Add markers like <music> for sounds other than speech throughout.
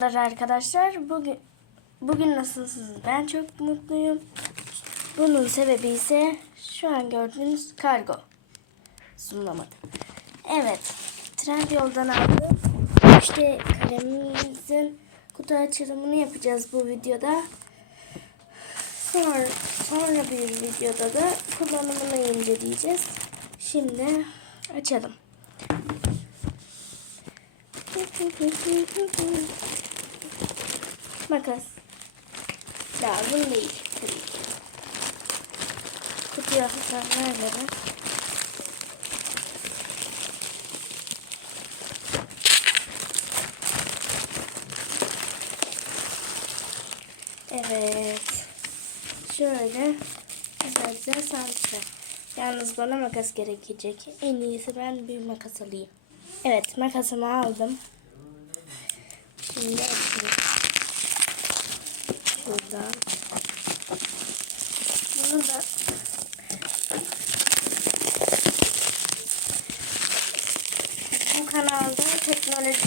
Merhabalar arkadaşlar. Bugün bugün nasılsınız? Ben çok mutluyum. Bunun sebebi ise şu an gördüğünüz kargo. Zoomlamadım. Evet. Trendyol'dan aldım. İşte kalemimizin kutu açılımını yapacağız bu videoda. Sonra, sonra bir videoda da kullanımını inceleyeceğiz. Şimdi açalım. Makas. Lazım değil. Kutuya hasarlar göre. Evet. Şöyle güzelce santre. Yalnız bana makas gerekecek. En iyisi ben bir makas alayım. Evet makasımı aldım. Şimdi Şuradan. Bunu da bu kanalda teknolojik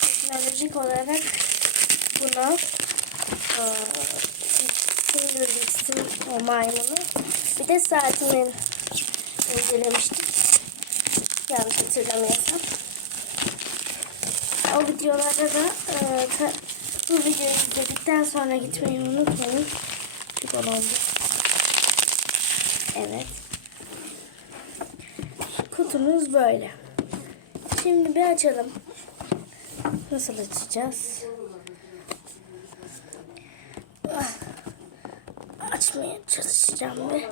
teknolojik olarak bunu kim göreceksin o maymunu. Bir de saatini incelemiştik. Yanlış hatırlamıyorsam. O videolarda da e, bu videoyu izledikten sonra gitmeyi unutmayın. Gol oldu. Evet. Kutumuz böyle. Şimdi bir açalım. Nasıl açacağız? Ah. Açmaya çalışacağım bir.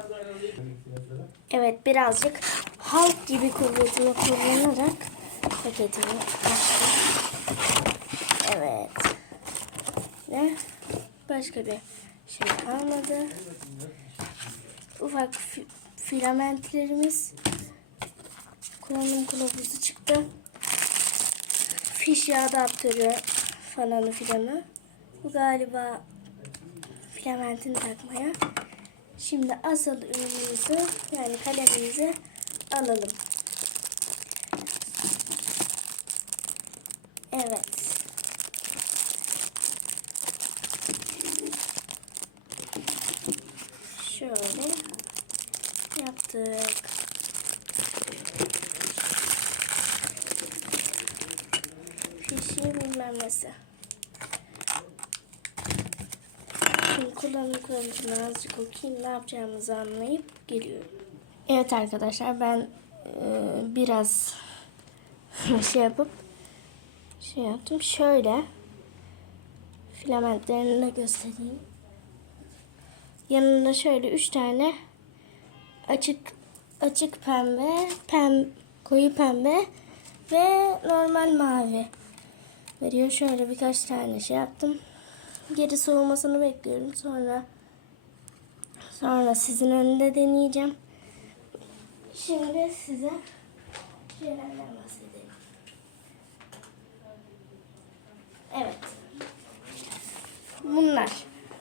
Evet birazcık halk gibi kuvvetini kullanarak paketimi açtım. Evet. Başka bir şey kalmadı. Ufak fi- filamentlerimiz kullanım kılavuzu çıktı. Fiş adaptörü falanı filanı. Bu galiba filamentini takmaya. Şimdi asıl ürünümüzü yani kalemimizi alalım. Evet. Şöyle yaptık. Fişi. Şimdi kullanım kılavuzunu azıcık okuyayım. Ne yapacağımızı anlayıp geliyorum. Evet arkadaşlar ben e, biraz <laughs> şey yapıp şey yaptım. Şöyle filamentlerini göstereyim. Yanında şöyle üç tane açık açık pembe, pem, koyu pembe ve normal mavi veriyor. Şöyle birkaç tane şey yaptım. Geri soğumasını bekliyorum. Sonra sonra sizin önünde deneyeceğim. Şimdi size şeylerden bahsedeyim. Evet. Bunlar.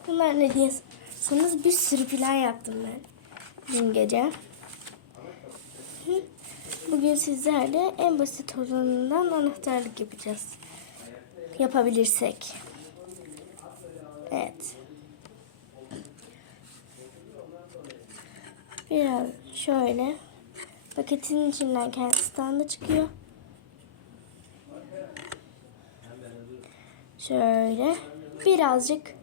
Bunlar ne diyorsanız bir sürü plan yaptım ben. Dün gece. Bugün sizlerle en basit olanından anahtarlık yapacağız. Yapabilirsek. Evet. Biraz şöyle. Paketin içinden kendi standı çıkıyor. Şöyle birazcık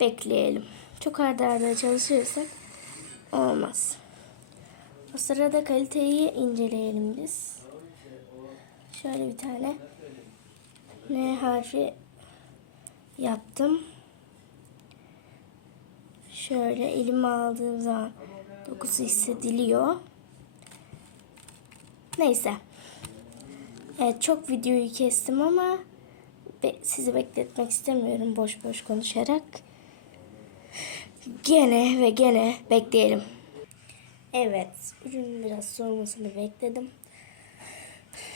bekleyelim. Çok arda arda çalışırsak olmaz. O sırada kaliteyi inceleyelim biz. Şöyle bir tane N harfi yaptım. Şöyle elime aldığım zaman dokusu hissediliyor. Neyse. Evet çok videoyu kestim ama sizi bekletmek istemiyorum boş boş konuşarak. Gene ve gene bekleyelim. Evet, ürünün biraz soğumasını bekledim.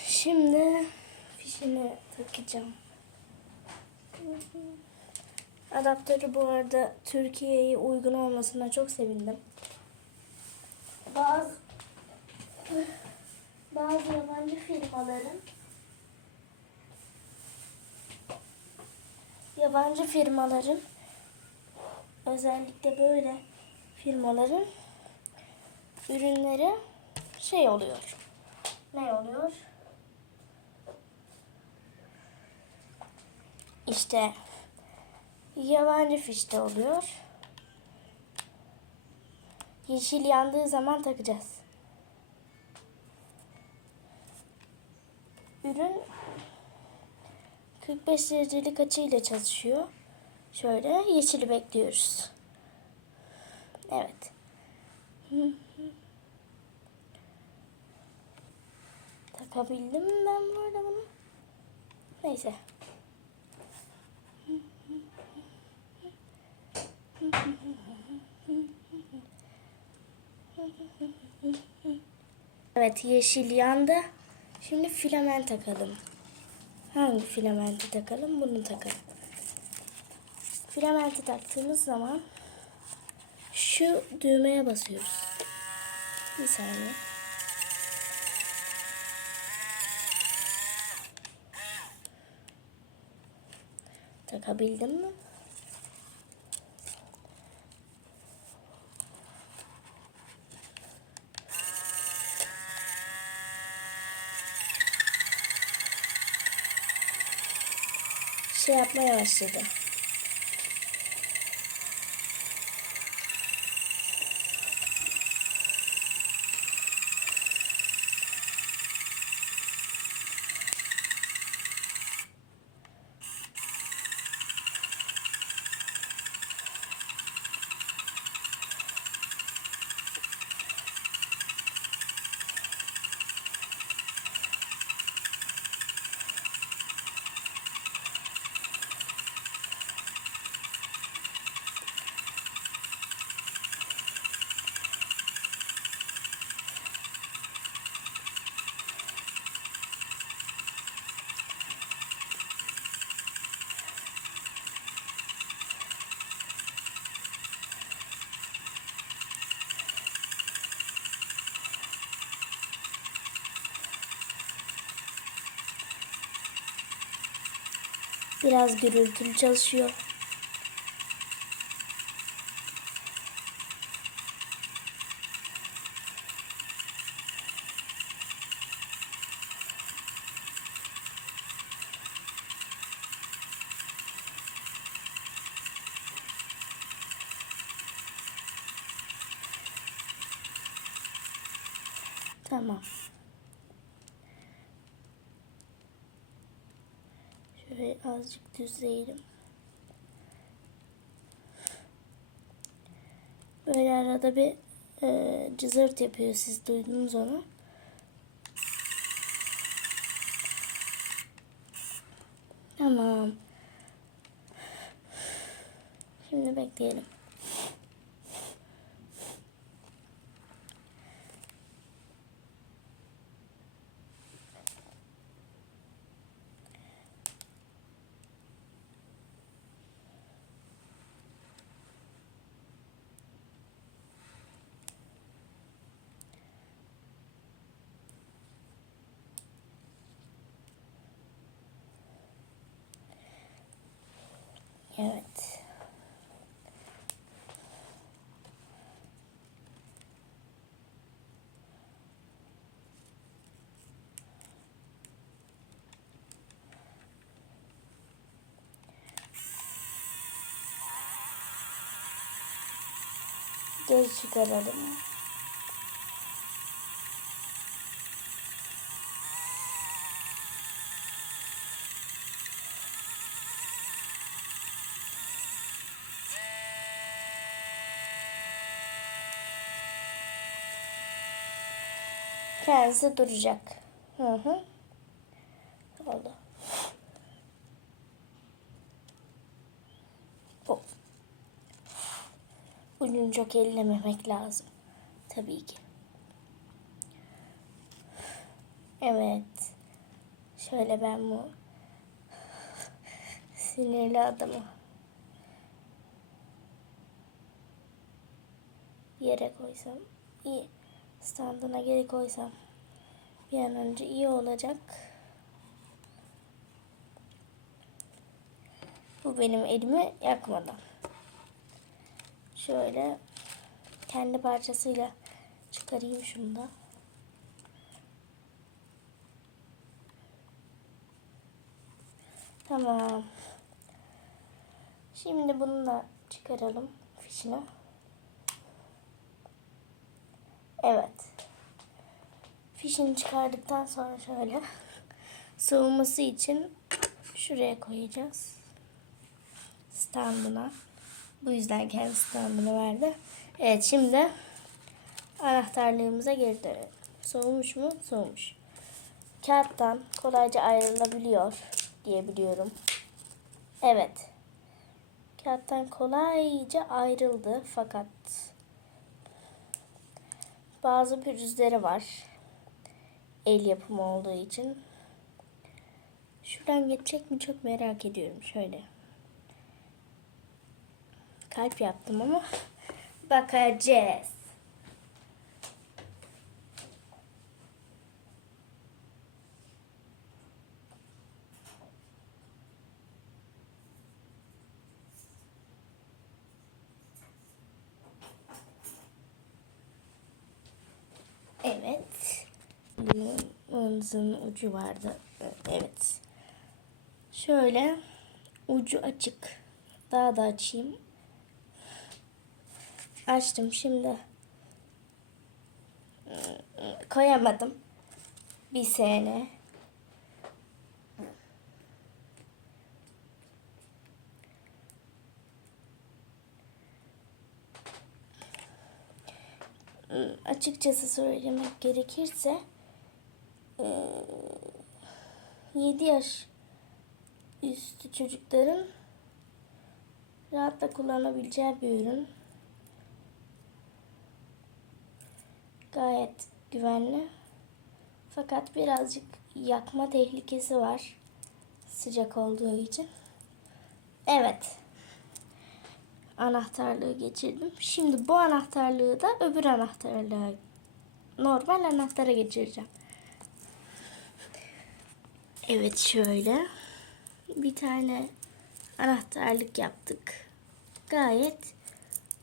Şimdi fişini takacağım. Adaptörü bu arada Türkiye'ye uygun olmasına çok sevindim. Bazı bazı yabancı firmaların yabancı firmaların özellikle böyle firmaların ürünleri şey oluyor. Ne oluyor? İşte yabancı fişte oluyor. Yeşil yandığı zaman takacağız. Ürün 45 derecelik açıyla çalışıyor. Şöyle yeşili bekliyoruz. Evet. <laughs> Takabildim mi ben bu arada bunu? Neyse. <laughs> Evet yeşil yandı. Şimdi filament takalım. Hangi filamenti takalım? Bunu takalım. Filamenti taktığımız zaman şu düğmeye basıyoruz. Bir saniye. Takabildim mi? Şey yapmaya başladı. Biraz gürültülü çalışıyor. Tamam. Şöyle azıcık düzleyelim. Böyle arada bir e, cızırt yapıyor. Siz duydunuz onu. Tamam. Şimdi bekleyelim. Göz çıkaralım. Kendisi duracak. Hı hı. Oldu. Bu. Ucunu çok ellememek lazım. Tabii ki. Evet. Şöyle ben bu sinirli adamı yere koysam iyi. Standına geri koysam bir an önce iyi olacak. Bu benim elimi yakmadan. Şöyle kendi parçasıyla çıkarayım şunu da. Tamam. Şimdi bunu da çıkaralım fişini. Evet. Fişini çıkardıktan sonra şöyle <laughs> soğuması için şuraya koyacağız. Standına. Bu yüzden kendi standını verdi. Evet şimdi anahtarlığımıza geri dönelim. Soğumuş mu? Soğumuş. Kağıttan kolayca ayrılabiliyor diye biliyorum. Evet. Kağıttan kolayca ayrıldı fakat bazı pürüzleri var. El yapımı olduğu için. Şuradan geçecek mi çok merak ediyorum. Şöyle. Kalp yaptım ama bakacağız. Evet. Limonumuzun ucu vardı. Evet. Şöyle ucu açık. Daha da açayım. Açtım şimdi. Koyamadım. Bir sene. Açıkçası söylemek gerekirse 7 yaş üstü çocukların rahatla kullanabileceği bir ürün. Gayet güvenli. Fakat birazcık yakma tehlikesi var. Sıcak olduğu için. Evet. Anahtarlığı geçirdim. Şimdi bu anahtarlığı da öbür anahtarlığa normal anahtara geçireceğim. Evet şöyle bir tane anahtarlık yaptık. Gayet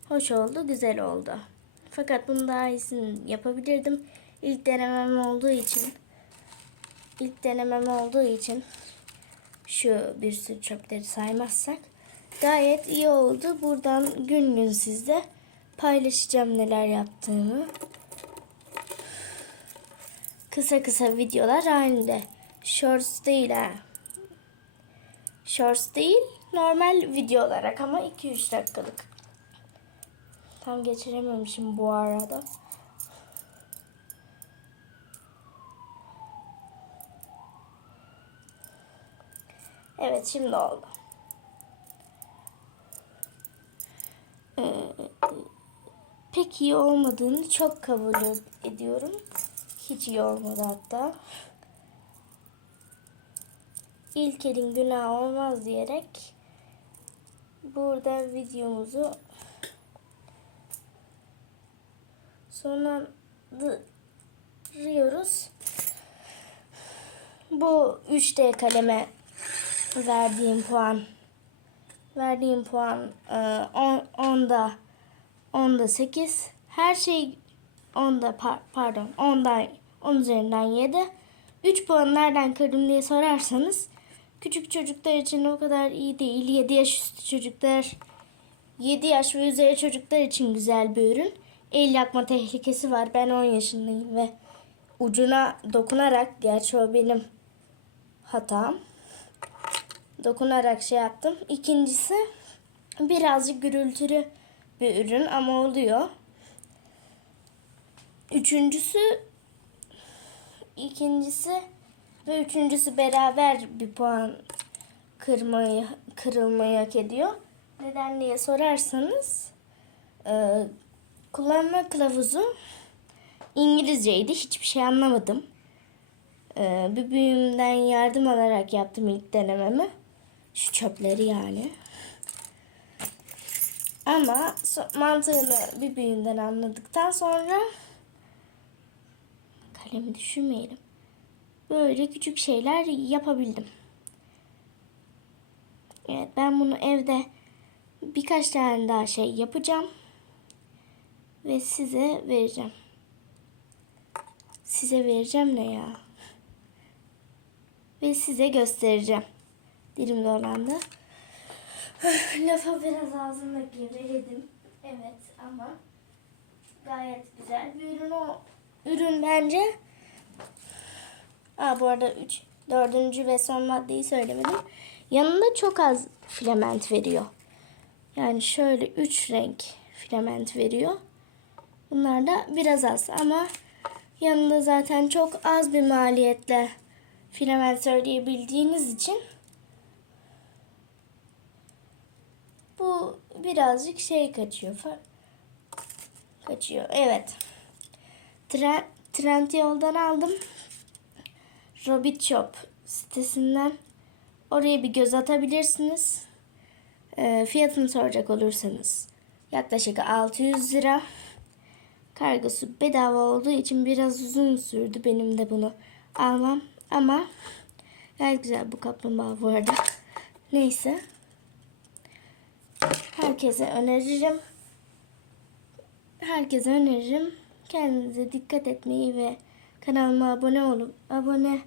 hoş oldu, güzel oldu. Fakat bunu daha iyisini yapabilirdim. İlk denemem olduğu için ilk denemem olduğu için şu bir sürü çöpleri saymazsak gayet iyi oldu. Buradan gün gün sizde paylaşacağım neler yaptığımı. Kısa kısa videolar halinde. Shorts değil ha. Shorts değil. Normal video olarak ama 2-3 dakikalık. Tam geçirememişim bu arada. Evet şimdi oldu. Ee, pek iyi olmadığını çok kabul ediyorum. Hiç iyi olmadı hatta. İlk elin günah olmaz diyerek burada videomuzu sonlandırıyoruz. Bu 3D kaleme verdiğim puan verdiğim puan 10'da 10'da 8. Her şey 10'da par- pardon 10'da 10 üzerinden 7. 3 puan nereden kırdım diye sorarsanız küçük çocuklar için o kadar iyi değil. 7 yaş üstü çocuklar 7 yaş ve üzeri çocuklar için güzel bir ürün. El yakma tehlikesi var. Ben 10 yaşındayım ve ucuna dokunarak gerçi o benim hatam. Dokunarak şey yaptım. İkincisi birazcık gürültülü bir ürün ama oluyor. Üçüncüsü ikincisi ve üçüncüsü beraber bir puan kırmayı kırılmayı hak ediyor. Neden diye sorarsanız kullanma kılavuzu İngilizceydi. Hiçbir şey anlamadım. E, bir büyüğümden yardım alarak yaptım ilk denememi. Şu çöpleri yani. Ama mantığını bir büyüğümden anladıktan sonra kalemi düşürmeyelim. Böyle küçük şeyler yapabildim. Evet ben bunu evde birkaç tane daha şey yapacağım. Ve size vereceğim. Size vereceğim ne ya? Ve size göstereceğim. Dilim dolandı. <sighs> Lafa biraz ağzımda geveledim. Evet ama gayet güzel bir ürün o. Ürün bence. Aa, bu arada 3, dördüncü ve son maddeyi söylemedim. Yanında çok az filament veriyor. Yani şöyle 3 renk filament veriyor. Bunlar da biraz az ama yanında zaten çok az bir maliyetle filament söyleyebildiğiniz için bu birazcık şey kaçıyor. Kaçıyor. Evet. Trend, Trendyol'dan aldım. Robit Shop sitesinden oraya bir göz atabilirsiniz. Ee, fiyatını soracak olursanız yaklaşık 600 lira. Kargosu bedava olduğu için biraz uzun sürdü benim de bunu almam. Ama gayet güzel bu kaplumbağa bu arada. Neyse. Herkese öneririm. Herkese öneririm. Kendinize dikkat etmeyi ve kanalıma abone olup abone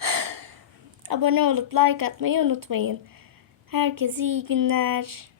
<sighs> abone olup like atmayı unutmayın. Herkese iyi günler.